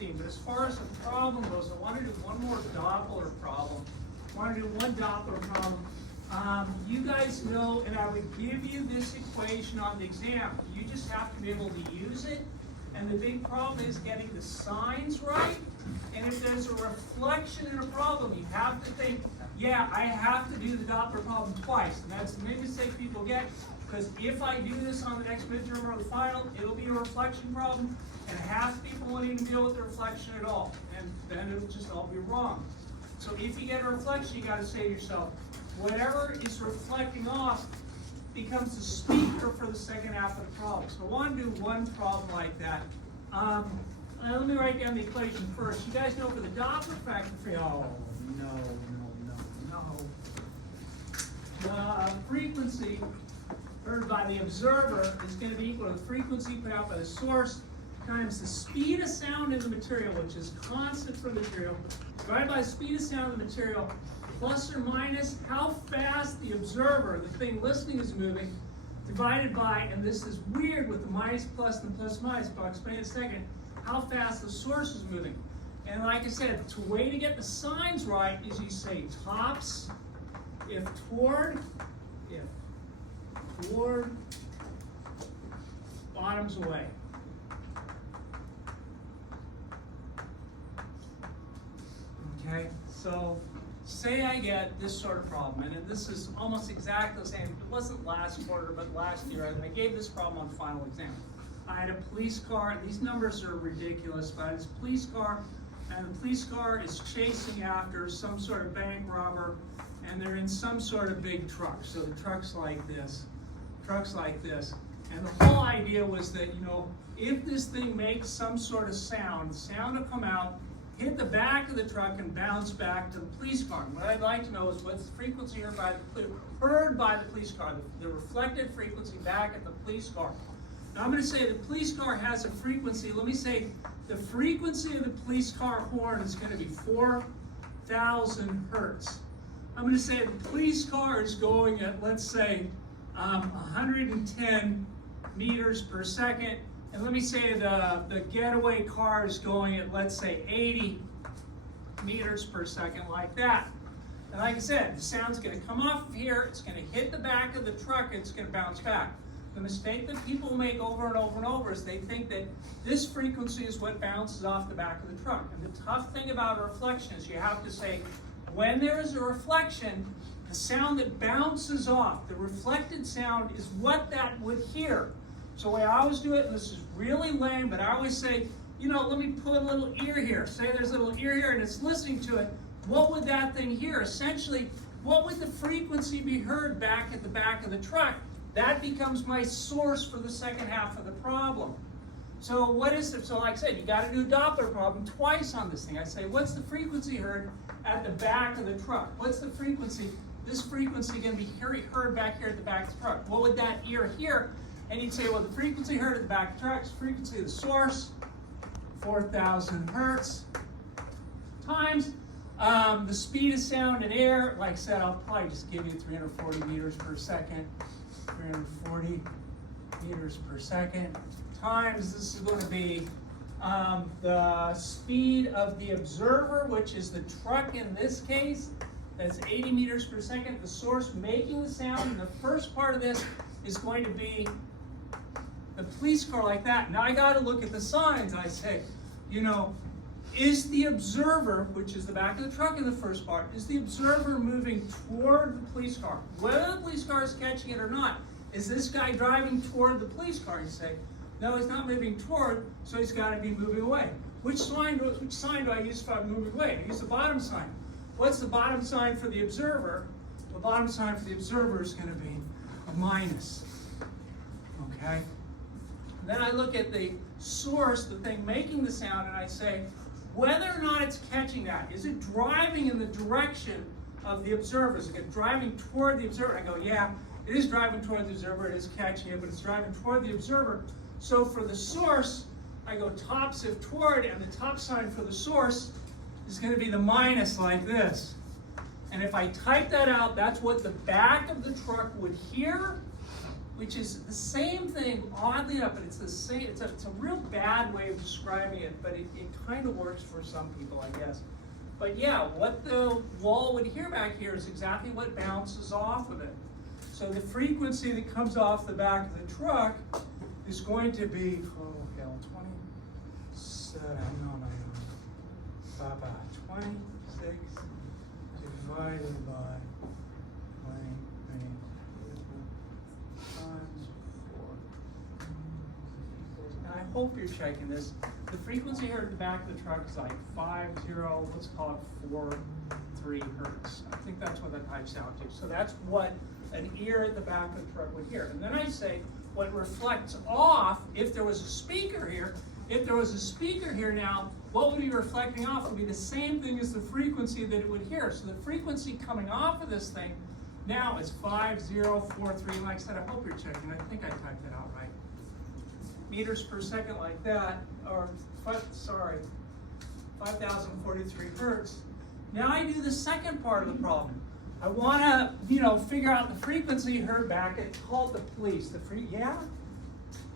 theme. But as far as the problem goes, I want to do one more Doppler problem. I want to do one Doppler problem. You guys know, and I would give you this equation on the exam. You just have to be able to use it. And the big problem is getting the signs right. And if there's a reflection in a problem, you have to think, yeah, I have to do the Doppler problem twice. And that's the big mistake people get, because if I do this on the next midterm or the final, it'll be a reflection problem, and half people won't even deal with the reflection at all. And then it'll just all be wrong. So if you get a reflection, you got to say to yourself, whatever is reflecting off becomes the speaker for the second half of the problem. So I want to do one problem like that. Let me write down the equation first. You guys know for the Doppler factor, oh, no. The frequency heard by the observer is going to be equal to the frequency put out by the source times the speed of sound in the material, which is constant for the material, divided by the speed of sound in the material, plus or minus how fast the observer, the thing listening, is moving, divided by, and this is weird with the minus plus and the plus minus, but I'll explain in a second, how fast the source is moving. And like I said, the way to get the signs right is you say tops, if toward, bottoms away. Okay, so say I get this sort of problem, and this is almost exactly the same. It wasn't last quarter, but last year. I gave this problem on final exam. I had a police car, and these numbers are ridiculous, but I had this police car, and the police car is chasing after some sort of bank robber, and they're in some sort of big truck. So the truck's like this, And the whole idea was that, if this thing makes some sort of sound, the sound will come out, hit the back of the truck, and bounce back to the police car. And what I'd like to know is what's the frequency heard by the police car, the reflected frequency back at the police car. Now I'm going to say the police car has a frequency. Let me say the frequency of the police car horn is going to be 4,000 hertz. I'm going to say the police car is going at, let's say, 110 meters per second. And let me say the getaway car is going at, let's say, 80 meters per second, like that. And like I said, the sound's going to come off of here, it's going to hit the back of the truck, it's going to bounce back. The mistake that people make over and over and over is they think that this frequency is what bounces off the back of the truck. And the tough thing about a reflection is you have to say, when there is a reflection, the sound that bounces off, the reflected sound, is what that would hear. So the way I always do it, and this is really lame, but I always say, let me put a little ear here. Say there's a little ear here and it's listening to it. What would that thing hear? Essentially, what would the frequency be heard back at the back of the truck? That becomes my source for the second half of the problem. So what is it? So like I said, you got to do a Doppler problem twice on this thing. I say, what's the frequency heard at the back of the truck? What's the frequency? This frequency going to be heard back here at the back of the truck. What would that ear hear? And you'd say, well, the frequency heard at the back of the truck is the frequency of the source, 4,000 hertz, times the speed of sound in air. Like I said, I'll probably just give you 340 meters per second, 340 meters per second, times, this is going to be the speed of the observer, which is the truck in this case. That's 80 meters per second. The source making the sound, and the first part of this is going to be the police car, like that. Now I got to look at the signs. I say, is the observer, which is the back of the truck in the first part, is the observer moving toward the police car? Whether the police car is catching it or not, is this guy driving toward the police car? You say, no, he's not moving toward, so he's got to be moving away. Which sign do I use if I'm moving away? I use the bottom sign. What's the bottom sign for the observer? The bottom sign for the observer is going to be a minus. Okay? Then I look at the source, the thing making the sound, and I say, whether or not it's catching that, is it driving in the direction of the observer? Is it driving toward the observer? I go, yeah, it is driving toward the observer, it is catching it, but it's driving toward the observer. So for the source, I go tops if toward, and the top sign for the source is going to be the minus, like this. And if I type that out, that's what the back of the truck would hear which is the same thing, oddly enough, but it's the same, it's a real bad way of describing it, but it kind of works for some people, I guess. But yeah, what the wall would hear back here is exactly what bounces off of it. So the frequency that comes off the back of the truck is going to be, oh hell, 27, no, 26 divided by 20 times 4. And I hope you're checking this. The frequency here at the back of the truck is like 50, let's call it 43 hertz. I think that's what that types out to. So that's what an ear at the back of the truck would hear. And then I say what reflects off, if there was a speaker here, now, what would be reflecting off would be the same thing as the frequency that it would hear. So the frequency coming off of this thing now is 5043. Like I said, I hope you're checking. I think I typed it out right. Meters per second like that, or 5,043 hertz. Now I do the second part of the problem. I want to, figure out the frequency heard back. It's called the police. Yeah?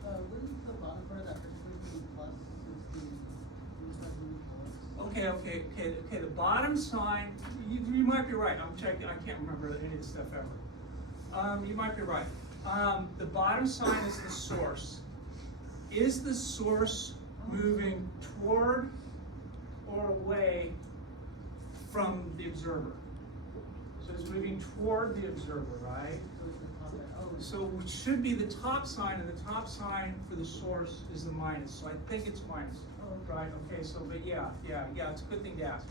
Wouldn't the bottom part of that frequency be plus 16? Okay. The bottom sign, you might be right. I'm checking. I can't remember any of this stuff ever. You might be right. The bottom sign is the source. Is the source moving toward or away from the observer? So it's moving toward the observer, right? So it should be the top sign, and the top sign for the source is the minus. So I think it's minus. Right, okay, so, but yeah, it's a good thing to ask.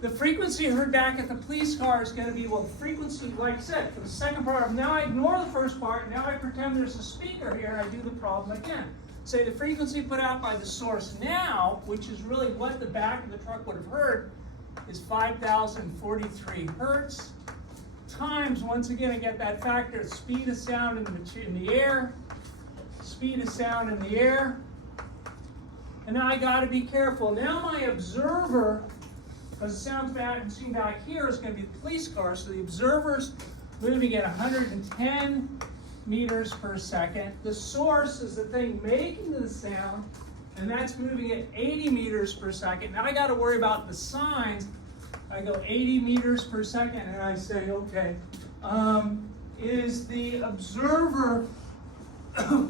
The frequency heard back at the police car is going to be, well, the frequency, like I said, for the second part of, now I ignore the first part, now I pretend there's a speaker here, and I do the problem again. Say the frequency put out by the source now, which is really what the back of the truck would have heard, is 5,043 hertz, times, once again, I get that factor, speed of sound in the air, speed of sound in the air. And now I got to be careful. Now my observer, because it sounds bad and seen back here, is going to be the police car. So the observer's moving at 110 meters per second. The source is the thing making the sound, and that's moving at 80 meters per second. Now I got to worry about the signs. I go 80 meters per second, and I say, okay, is the observer,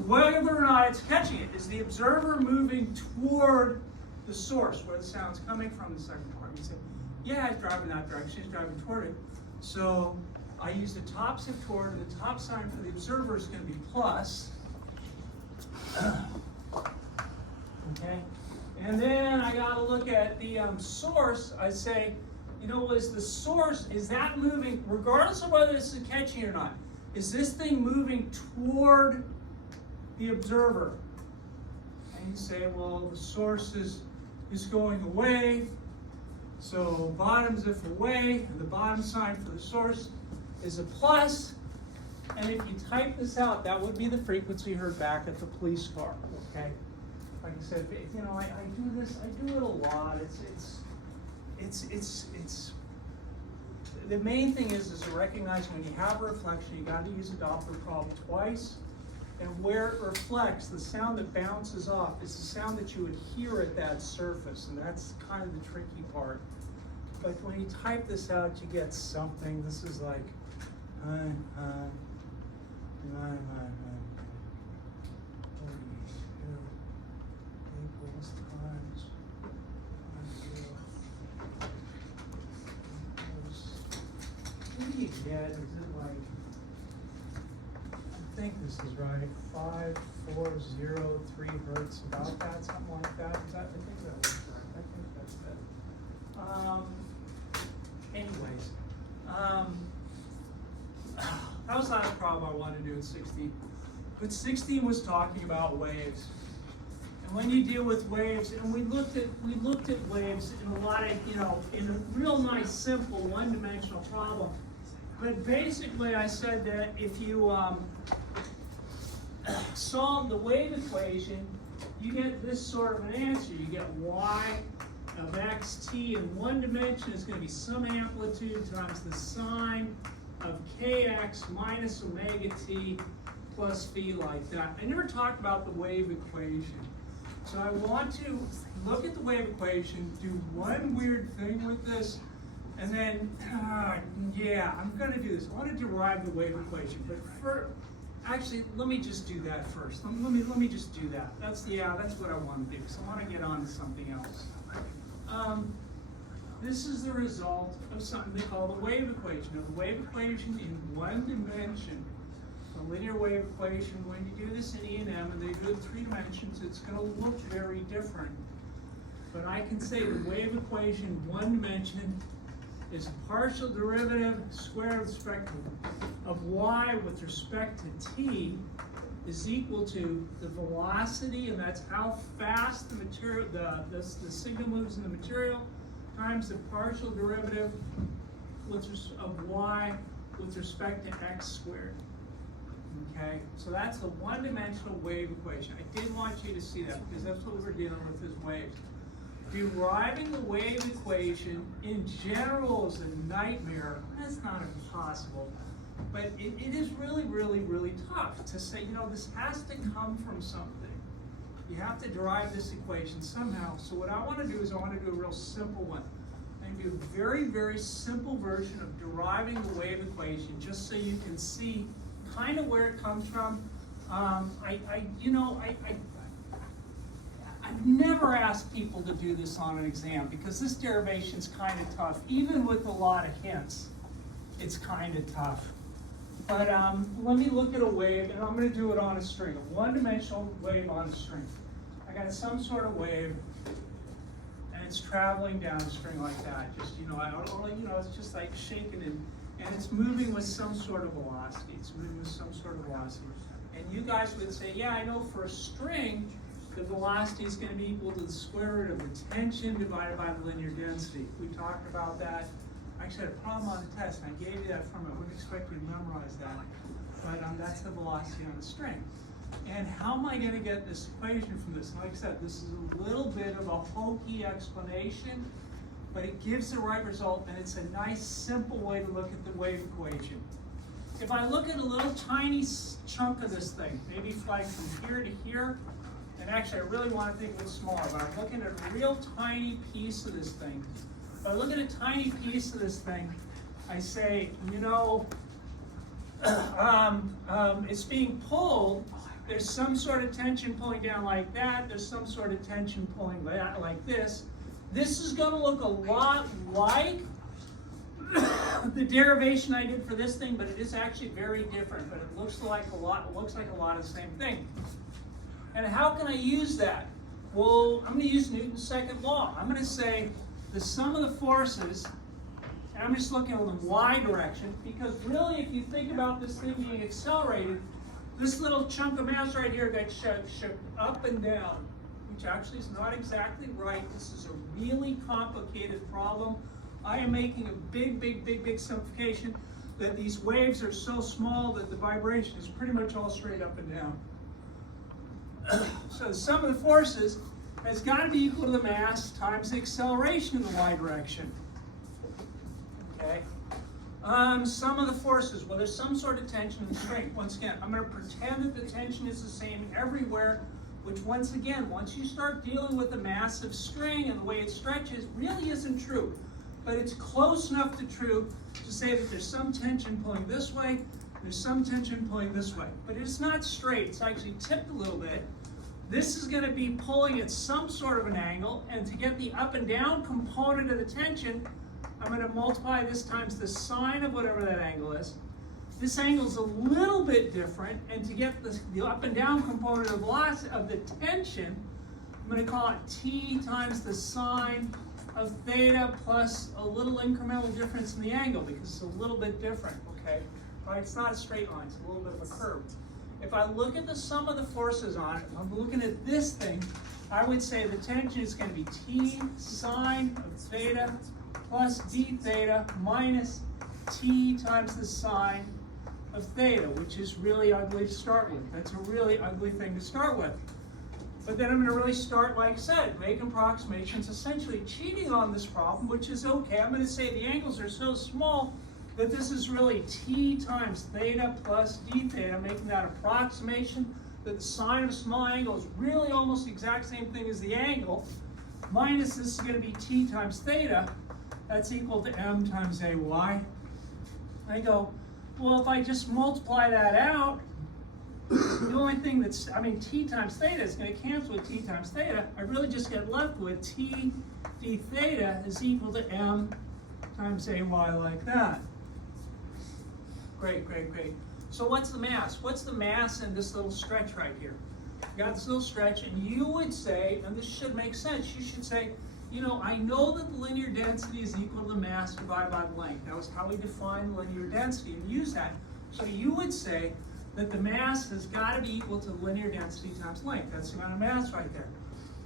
whether or not it's catching it, is the observer moving toward the source where the sound's coming from, the second part? You say, yeah, it's driving that direction, it's driving toward it. So I use the top shift toward, and the top sign for the observer is going to be plus. Okay, and then I got to look at the source. I say, is the source, is that moving, regardless of whether this is catching or not, is this thing moving toward the observer? And you say, well, the source is going away, so bottom's if away, and the bottom sign for the source is a plus, and if you type this out, that would be the frequency heard back at the police car, okay? Like I said, I do this, I do it a lot. It's the main thing is to recognize when you have a reflection, you got to use a Doppler problem twice, and where it reflects, the sound that bounces off is the sound that you would hear at that surface, and that's kind of the tricky part. But when you type this out, you get something. This is like, equals times. What do you get? Is it like, I think this is right, 5403 hertz, about that, something like that. I think that was right. I think that's it. Anyways, that was not a problem I wanted to do in 16. But 16 was talking about waves. And when you deal with waves, and we looked at waves in a lot of, in a real nice, simple, one-dimensional problem. But basically, I said that if you solve the wave equation, you get this sort of an answer. You get y of xt in one dimension is going to be some amplitude times the sine of kx minus omega t plus v like that. I never talked about the wave equation. So I want to look at the wave equation, do one weird thing with this, and then, yeah, I'm going to do this. I want to derive the wave equation, but actually, let me just do that first. Let me just do that. That's what I want to do. So I want to get on to something else. This is the result of something they call the wave equation. Now, the wave equation in one dimension, the linear wave equation, when you do this in E&M and they do it in 3 dimensions, it's going to look very different. But I can say the wave equation in 1 dimension is a partial derivative square with respect of y with respect to t is equal to the velocity, and that's how fast the material, the signal moves in the material, times the partial derivative of y with respect to x squared. Okay, so that's the one-dimensional wave equation. I did want you to see that because that's what we're dealing with as waves. Deriving the wave equation in general is a nightmare. That's not impossible, but it is really, really, really tough to say, this has to come from something. You have to derive this equation somehow. So what I want to do is I want to do a real simple one. I'm going to do a very, very simple version of deriving the wave equation just so you can see kind of where it comes from. I've never asked people to do this on an exam because this derivation is kind of tough. Even with a lot of hints, it's kind of tough. But let me look at a wave, and I'm going to do it on a string, a one-dimensional wave on a string. I got some sort of wave, and it's traveling down a string like that. Just it's just like shaking and it's moving with some sort of velocity. It's moving with some sort of velocity. And you guys would say, yeah, I know for a string, the velocity is going to be equal to the square root of the tension divided by the linear density. We talked about that. I actually had a problem on the test, and I gave you that from it. I wouldn't expect you to memorize that. But that's the velocity on the string. And how am I going to get this equation from this? Like I said, this is a little bit of a hokey explanation, but it gives the right result, and it's a nice, simple way to look at the wave equation. If I look at a little tiny chunk of this thing, maybe like from here to here, and actually I really want to think of it smaller, but I'm looking at a real tiny piece of this thing. If I look at a tiny piece of this thing, I say, it's being pulled. There's some sort of tension pulling down like that. There's some sort of tension pulling like this. This is going to look a lot like the derivation I did for this thing, but it is actually very different. But it looks like a lot. It looks like a lot of the same thing. And how can I use that? Well, I'm going to use Newton's second law. I'm going to say the sum of the forces, and I'm just looking in the y direction, because really, if you think about this thing being accelerated, this little chunk of mass right here got shook up and down, which actually is not exactly right. This is a really complicated problem. I am making a big, big, big, big simplification that these waves are so small that the vibration is pretty much all straight up and down. So the sum of the forces has got to be equal to the mass times the acceleration in the y direction. Okay. Sum of the forces. Well, there's some sort of tension in the string. Once again, I'm going to pretend that the tension is the same everywhere, which once again, once you start dealing with a massive string and the way it stretches, really isn't true. But it's close enough to true to say that there's some tension pulling this way, there's some tension pulling this way. But it's not straight. It's actually tipped a little bit. This is going to be pulling at some sort of an angle, and to get the up and down component of the tension, I'm going to multiply this times the sine of whatever that angle is. This angle is a little bit different, and to get the up and down component of velocity of the tension, I'm going to call it t times the sine of theta plus a little incremental difference in the angle, because it's a little bit different, okay? Right? It's not a straight line, it's a little bit of a curve. If I look at the sum of the forces on it, I'm looking at this thing, I would say the tension is going to be t sine of theta plus d theta minus t times the sine of theta, which is really ugly to start with. That's a really ugly thing to start with. But then I'm going to really start, like I said, making approximations, essentially cheating on this problem, which is okay. I'm going to say the angles are so small that this is really t times theta plus d theta, making that approximation that the sine of a small angle is really almost the exact same thing as the angle, minus this is going to be t times theta, that's equal to m times ay. I go, well, if I just multiply that out, the only thing that's, t times theta is going to cancel with t times theta. I really just get left with t d theta is equal to m times ay like that. Great, great, great. So what's the mass? What's the mass in this little stretch right here? You got this little stretch, and you would say, and this should make sense, you should say, you know, I know that the linear density is equal to the mass divided by the length. That was how we define linear density and use that. So you would say that the mass has got to be equal to linear density times length. That's the amount of mass right there.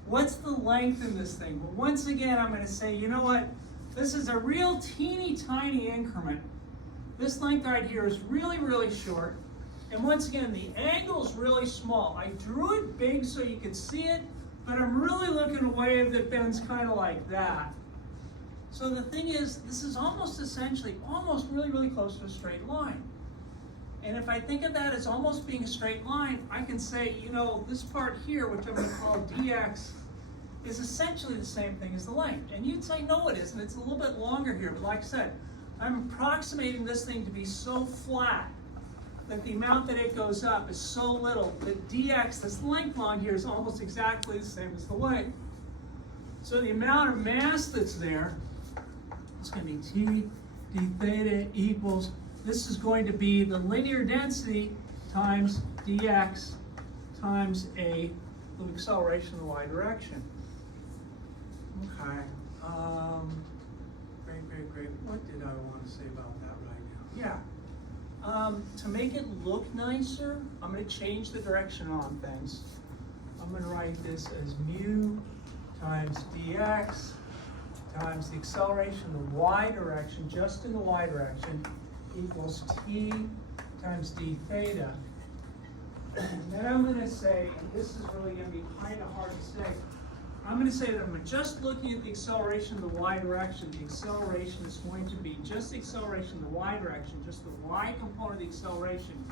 What's the length in this thing? Well, once again, I'm going to say, you know what? This is a real teeny tiny increment. This length right here is really, really short. And once again, the angle is really small. I drew it big so you could see it, but I'm really looking at a wave that bends kind of like that. So the thing is, this is almost essentially, almost really, really close to a straight line. And if I think of that as almost being a straight line, I can say, you know, this part here, which I'm going to call dx, is essentially the same thing as the length. And you'd say, no, it isn't. It's a little bit longer here. But like I said, I'm approximating this thing to be so flat that the amount that it goes up is so little that dx, this length long here, is almost exactly the same as the length. So the amount of mass that's there is going to be t d theta equals, this is going to be the linear density times dx times a little acceleration in the y direction. Okay. Great. What did I want to say about that right now? Yeah. To make it look nicer, I'm going to change the direction on things. I'm going to write this as mu times dx times the acceleration in the y direction, just in the y direction, equals t times d theta. And then I'm going to say, and this is really going to be kind of hard to say, I'm going to say that I'm just looking at the acceleration in the y direction. The acceleration is going to be just the acceleration in the y direction, just the y component of the acceleration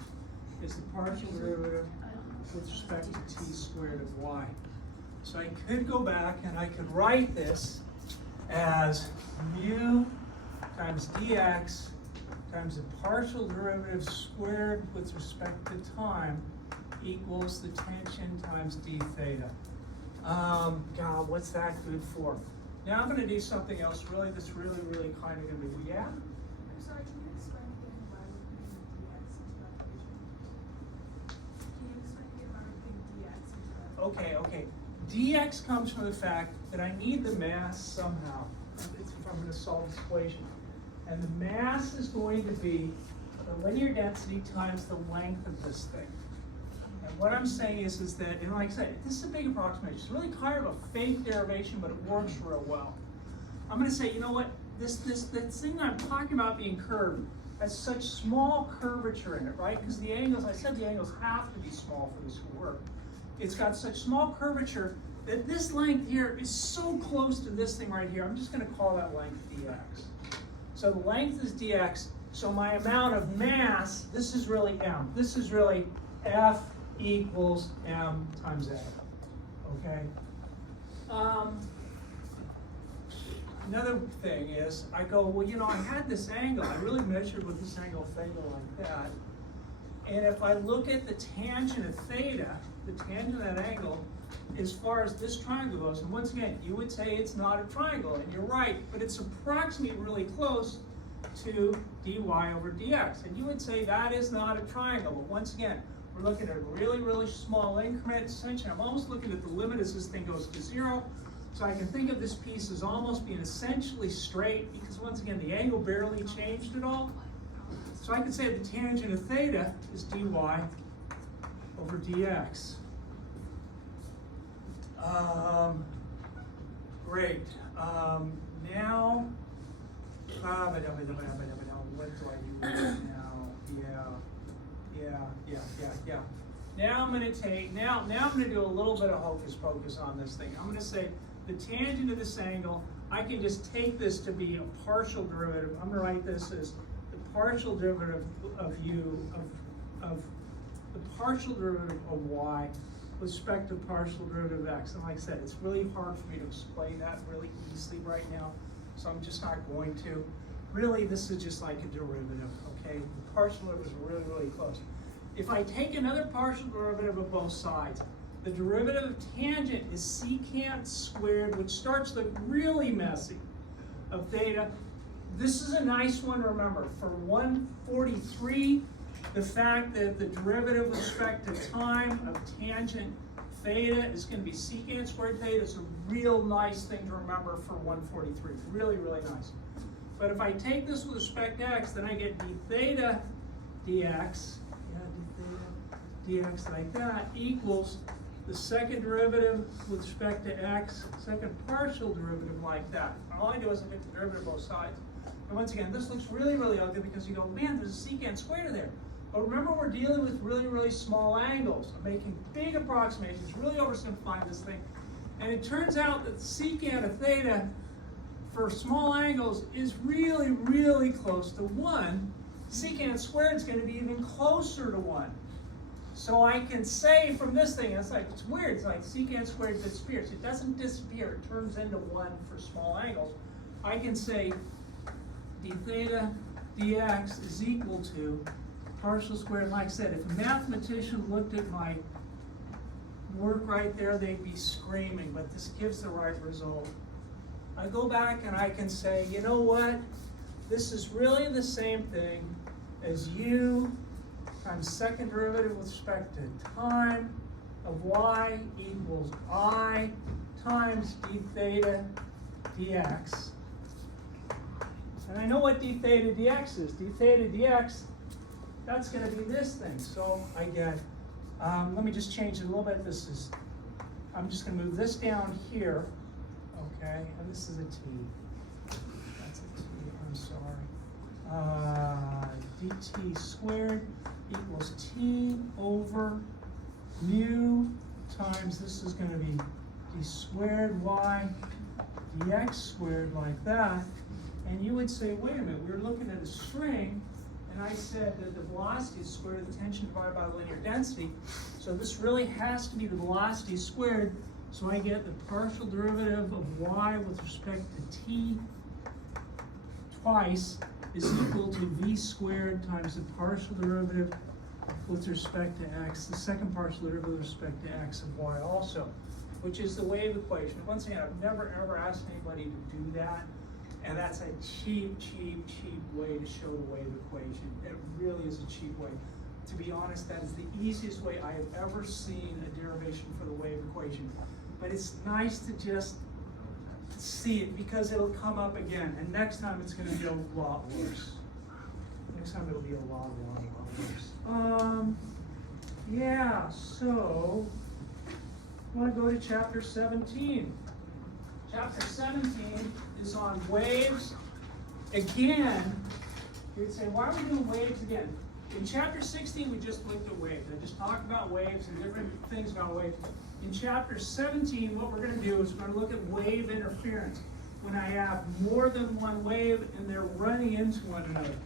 is the partial derivative with respect to t squared of y. So I could go back and I could write this as mu times dx times the partial derivative squared with respect to time equals the tangent times d theta. God, what's that good for? Now I'm going to do something else really that's really kind of going to be, yeah? I'm sorry, can you explain again why we're putting dx into that equation? Can you explain again why we're putting dx into that equation? Okay. dx comes from the fact that I need the mass somehow if I'm going to solve this equation. And the mass is going to be the linear density times the length of this thing. And what I'm saying is that, and like I said, this is a big approximation. It's really kind of a fake derivation, but it works real well. I'm going to say, you know what, this thing I'm talking about being curved has such small curvature in it, right? Because the angles, I said the angles have to be small for this to work. It's got such small curvature that this length here is so close to this thing right here. I'm just going to call that length dx. So the length is dx. So my amount of mass, this is really m. This is really F equals m times a. Okay. Another thing is, I go, well, you know, I had this angle. I really measured with this angle theta like that. And if I look at the tangent of theta, the tangent of that angle, as far as this triangle goes, and once again, you would say it's not a triangle, and you're right, but it's approximately really close to dy over dx. And you would say that is not a triangle, but once again, we're looking at a really small increment. Essentially, I'm almost looking at the limit as this thing goes to 0. So I can think of this piece as almost being essentially straight, because once again, the angle barely changed at all. So I can say the tangent of theta is dy over dx. Great. Now, what do I do now? Yeah. Now I'm going to take, now I'm going to do a little bit of hocus pocus on this thing. I'm going to say the tangent of this angle, I can just take this to be a partial derivative. I'm going to write this as the partial derivative of the partial derivative of y with respect to partial derivative of x. And like I said, it's really hard for me to explain that really easily right now, so I'm just not going to. Really, this is just like a derivative, okay? The partial derivative is really, really close. If I take another partial derivative of both sides, the derivative of tangent is secant squared, which starts to look really messy, of theta. This is a nice one to remember. For 143, the fact that the derivative with respect to time of tangent theta is going to be secant squared theta is a real nice thing to remember for 143. Really, really nice. But if I take this with respect to x, then I get d theta dx, d theta dx like that, equals the second derivative with respect to x, second partial derivative like that. All I do is I get the derivative of both sides. And once again, this looks really, really ugly because you go, man, there's a secant squared there. But remember, we're dealing with really, really small angles. I'm making big approximations, really oversimplifying this thing. And it turns out that the secant of theta for small angles is really, really close to 1. Secant squared is going to be even closer to 1. So I can say from this thing, it's weird, it's like secant squared disappears. It doesn't disappear, it turns into 1 for small angles. I can say d theta dx is equal to partial squared. Like I said, if a mathematician looked at my work right there, they'd be screaming, but this gives the right result. I go back and I can say, you know what? This is really the same thing as u times second derivative with respect to time of y equals I times d theta dx. And I know what d theta dx is. D theta dx, that's going to be this thing. So I get, let me just change it a little bit. I'm just going to move this down here. Okay, and this is a t. That's a t, I'm sorry. dt squared equals t over mu times, this is going to be d squared y dx squared like that. And you would say, wait a minute, we're looking at a string, and I said that the velocity is square root of the tension divided by the linear density. So this really has to be the velocity squared. So I get the partial derivative of y with respect to t twice is equal to v squared times the partial derivative with respect to x, the second partial derivative with respect to x of y also, which is the wave equation. Once again, I've never ever asked anybody to do that, and that's a cheap way to show the wave equation. It really is a cheap way. To be honest, that is the easiest way I have ever seen a derivation for the wave equation. But it's nice to just see it because it'll come up again, and next time it's going to be a lot worse. Next time it'll be a lot worse. Yeah, so I want to go to chapter 17. Chapter 17 is on waves. Again, you'd say, why are we doing waves again? In chapter 16, we just looked at waves. I just talked about waves and different things about waves. In chapter 17, what we're going to do is we're going to look at wave interference. When I have more than one wave and they're running into one another.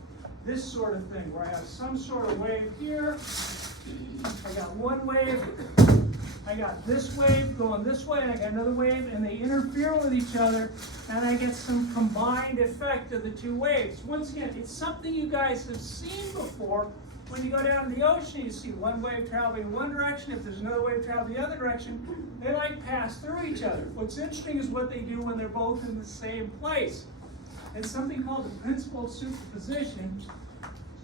This sort of thing, where I have some sort of wave here. I got one wave. I got this wave going this way, and I got another wave, and they interfere with each other, and I get some combined effect of the two waves. Once again, it's something you guys have seen before. When you go down to the ocean, you see one wave traveling in one direction. If there's another wave traveling the other direction, they like pass through each other. What's interesting is what they do when they're both in the same place. It's something called the principle of superposition.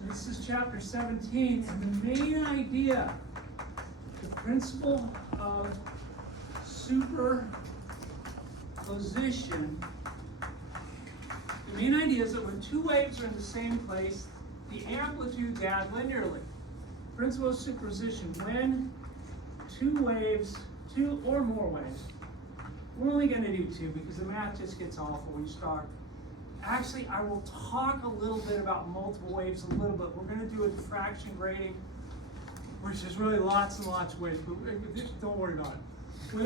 This is chapter 17, and the main idea, the principle of superposition, the main idea is that when two waves are in the same place, the amplitudes add linearly. Principle of superposition, when two waves, two or more waves, we're only going to do two because the math just gets awful when you start. Actually, I will talk a little bit about multiple waves a little bit. We're going to do a diffraction grating, which is really lots and lots of waves, but just don't worry about it.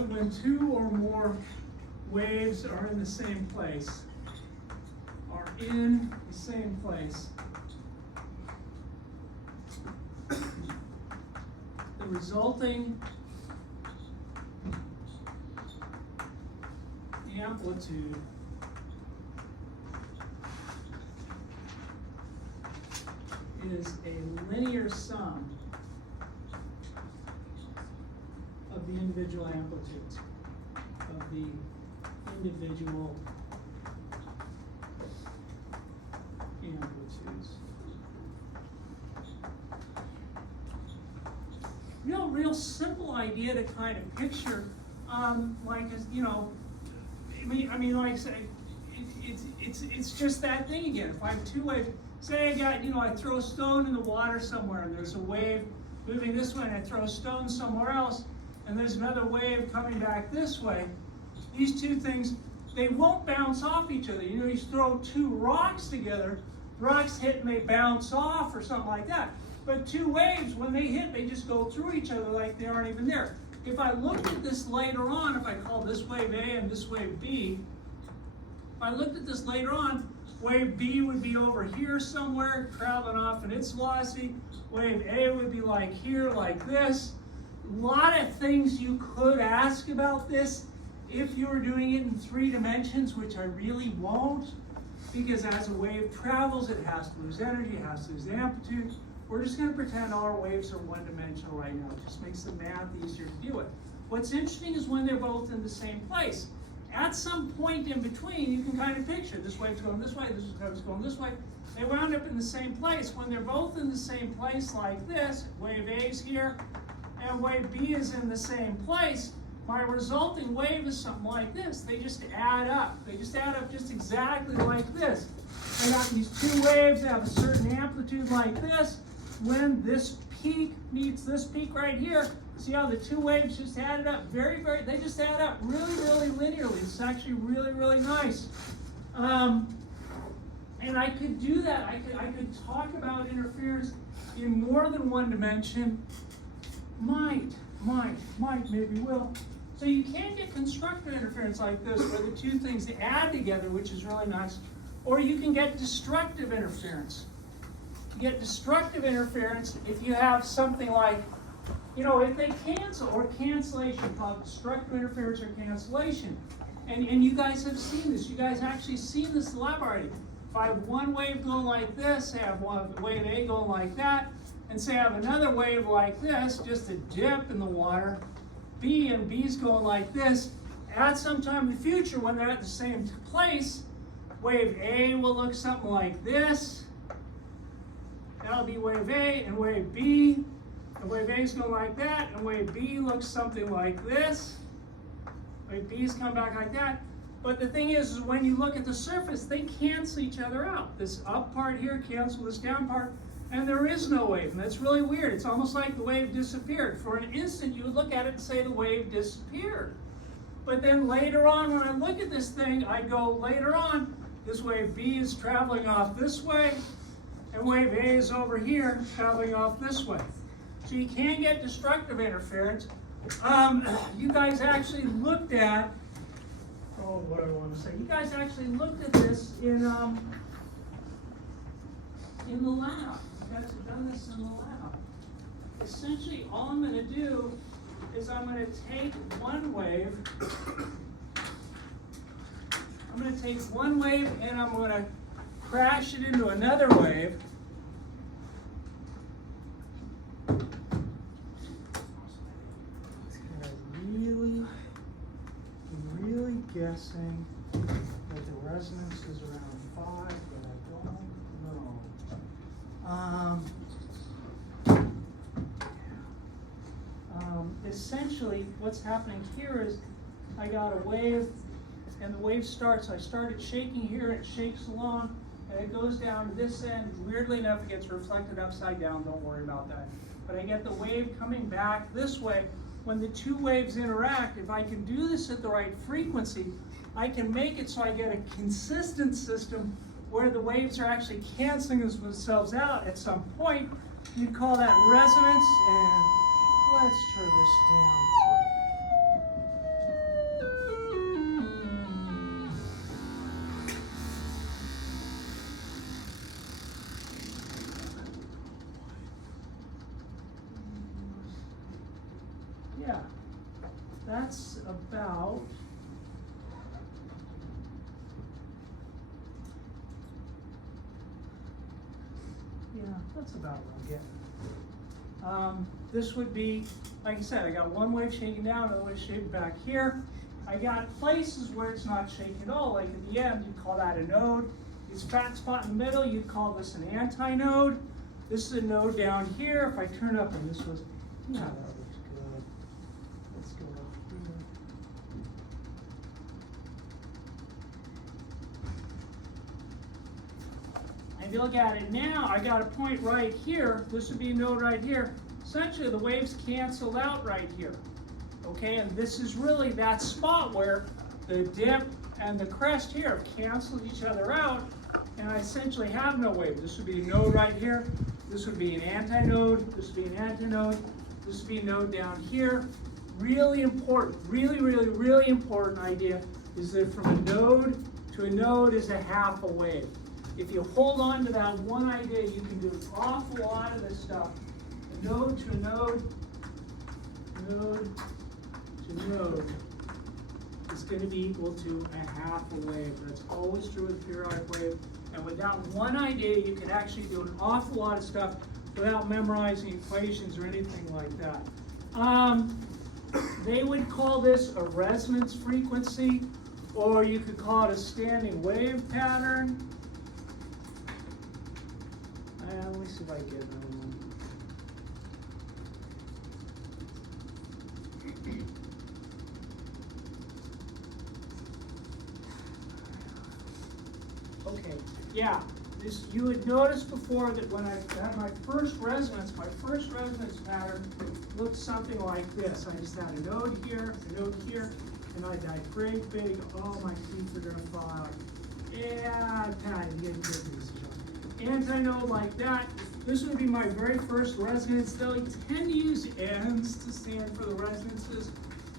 When two or more waves are in the same place, resulting amplitude is a linear sum of the individual amplitudes of the individual amplitudes. Real simple idea to kind of picture, like, you know, I mean, like I say, it's just that thing again. If I have two waves, say I got, you know, I throw a stone in the water somewhere, and there's a wave moving this way, and I throw a stone somewhere else, and there's another wave coming back this way. These two things, they won't bounce off each other. You know, you throw two rocks together, rocks hit and they bounce off or something like that. But two waves, when they hit, they just go through each other like they aren't even there. If I looked at this later on, if I call this wave A and this wave B, if I looked at this later on, wave B would be over here somewhere, traveling off in its velocity. Wave A would be like here, like this. A lot of things you could ask about this if you were doing it in 3 dimensions, which I really won't, because as a wave travels, it has to lose energy, it has to lose amplitude. We're just going to pretend all our waves are one-dimensional right now. It just makes the math easier to deal with. What's interesting is when they're both in the same place. At some point in between, you can kind of picture this wave's going this way, this wave's going this way. They wound up in the same place. When they're both in the same place like this, wave A's here, and wave B is in the same place, my resulting wave is something like this. They just add up. They just add up just exactly like this. I got these two waves that have a certain amplitude like this. When this peak meets this peak right here, see how the two waves just added up they just add up really linearly. It's actually really nice. And I could do that. I could talk about interference in more than one dimension. Might, maybe will. So you can get constructive interference like this, where the two things add together, which is really nice. Or you can get destructive interference. You get destructive interference if you have something like, you know, if they cancel, or cancellation, called destructive interference or cancellation. And you guys have seen this. You guys actually seen this in the lab already. If I have one wave going like this, I have one wave A going like that, and say I have another wave like this, just a dip in the water, B and B's going like this, at some time in the future when they're at the same place, wave A will look something like this. That'll be wave A, and wave B. And wave A is going like that, and wave B looks something like this. Wave B is coming back like that. But the thing is when you look at the surface, they cancel each other out. This up part here cancels this down part, and there is no wave. And that's really weird. It's almost like the wave disappeared. For an instant, you would look at it and say the wave disappeared. But then later on, when I look at this thing, I go later on, this wave B is traveling off this way, and wave A is over here traveling off this way. So you can get destructive interference. You guys actually looked at, what do I want to say? You guys actually looked at this in the lab. You guys have done this in the lab. Essentially, all I'm going to do is I'm going to take one wave. I'm going to take one wave and I'm going to crash it into another wave. Really guessing that the resonance is around 5, but I don't know. Essentially, what's happening here is I got a wave, and the wave starts. I started shaking here, it shakes along, and it goes down to this end. Weirdly enough, it gets reflected upside down. Don't worry about that. But I get the wave coming back this way. When the two waves interact, if I can do this at the right frequency, I can make it so I get a consistent system where the waves are actually canceling themselves out at some point. You'd call that resonance, and let's turn this down. yeah, that's about, yeah, that's about what I'm getting. This would be, like I said, I got one wave shaking down, another wave shaking back here. I got places where it's not shaking at all, like at the end, you'd call that a node. This fat spot in the middle, you'd call this an antinode. This is a node down here. If I turn up and this was, yeah, that looks good. Let's go up here. If you look at it now, I got a point right here. This would be a node right here. Essentially, the waves cancel out right here. Okay, and this is really that spot where the dip and the crest here cancel each other out, and I essentially have no wave. This would be a node right here. This would be an antinode. This would be an antinode. This would be a node down here. Really important, really important idea is that from a node to a node is a half a wave. If you hold on to that one idea, you can do an awful lot of this stuff. A node to a node, node to node is going to be equal to a half a wave. That's always true with a periodic wave. And with that one idea, you can actually do an awful lot of stuff without memorizing equations or anything like that. They would call this a resonance frequency, or you could call it a standing wave pattern. Let me see if I can get another one. Okay, yeah, this, you had noticed before that when I had my first resonance pattern looked something like this. I just had a node here, and I had great big, oh, my teeth are gonna fall out. Yeah, Pat, you get this. Antinode like that. This would be my very first resonance. They tend to use ends to stand for the resonances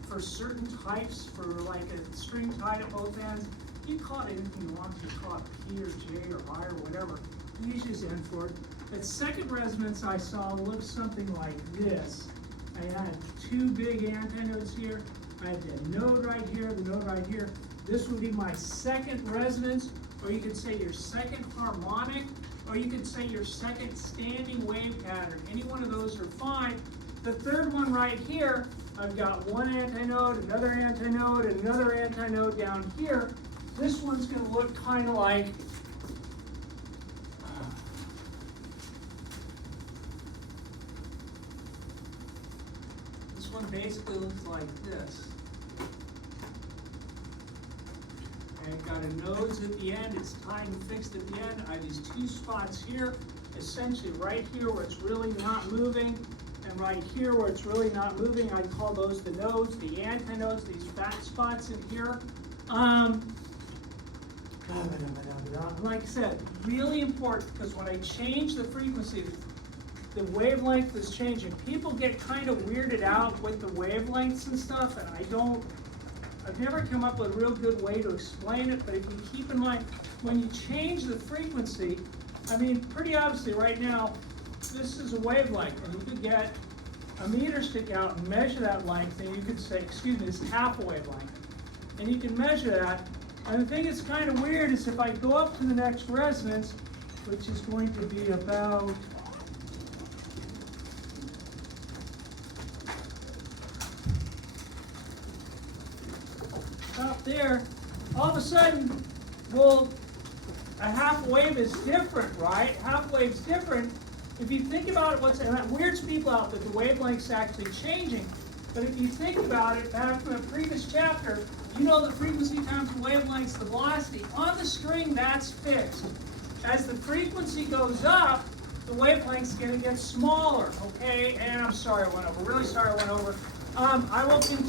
for certain types, for like a string tied at both ends. You can call it anything you want to. You call it P or J or I or whatever. You use N for it. That second resonance I saw looked something like this. I had two big antinodes here. I had the node right here, the node right here. This would be my second resonance, or you could say your second harmonic, or you could say your second standing wave pattern. Any one of those are fine. The third one right here, I've got one antinode, another antinode, and another antinode down here. This one's going to look kind of like this one basically looks like this. I've got a nodes at the end, it's tied and fixed at the end. I have these two spots here, essentially right here where it's really not moving, and right here where it's really not moving. I call those the nodes, the antinodes, these fat spots in here. Like I said, really important, because when I change the frequency, the wavelength is changing. People get kind of weirded out with the wavelengths and stuff, and I've never come up with a real good way to explain it, but if you keep in mind, when you change the frequency, I mean, pretty obviously right now, this is a wavelength, and you could get a meter stick out and measure that length, and you could say, excuse me, this is half a wavelength. And you can measure that, and the thing that's kind of weird is if I go up to the next resonance, which is going to be about up there, all of a sudden, well, a half wave is different, right? Half wave's different. If you think about it, and that weirds people out that the wavelength's actually changing. But if you think about it, back from a previous chapter, you know the frequency times the wavelength's the velocity. On the string, that's fixed. As the frequency goes up, the wavelength's going to get smaller, okay? And I'm sorry I went over. Really sorry I went over. I will continue.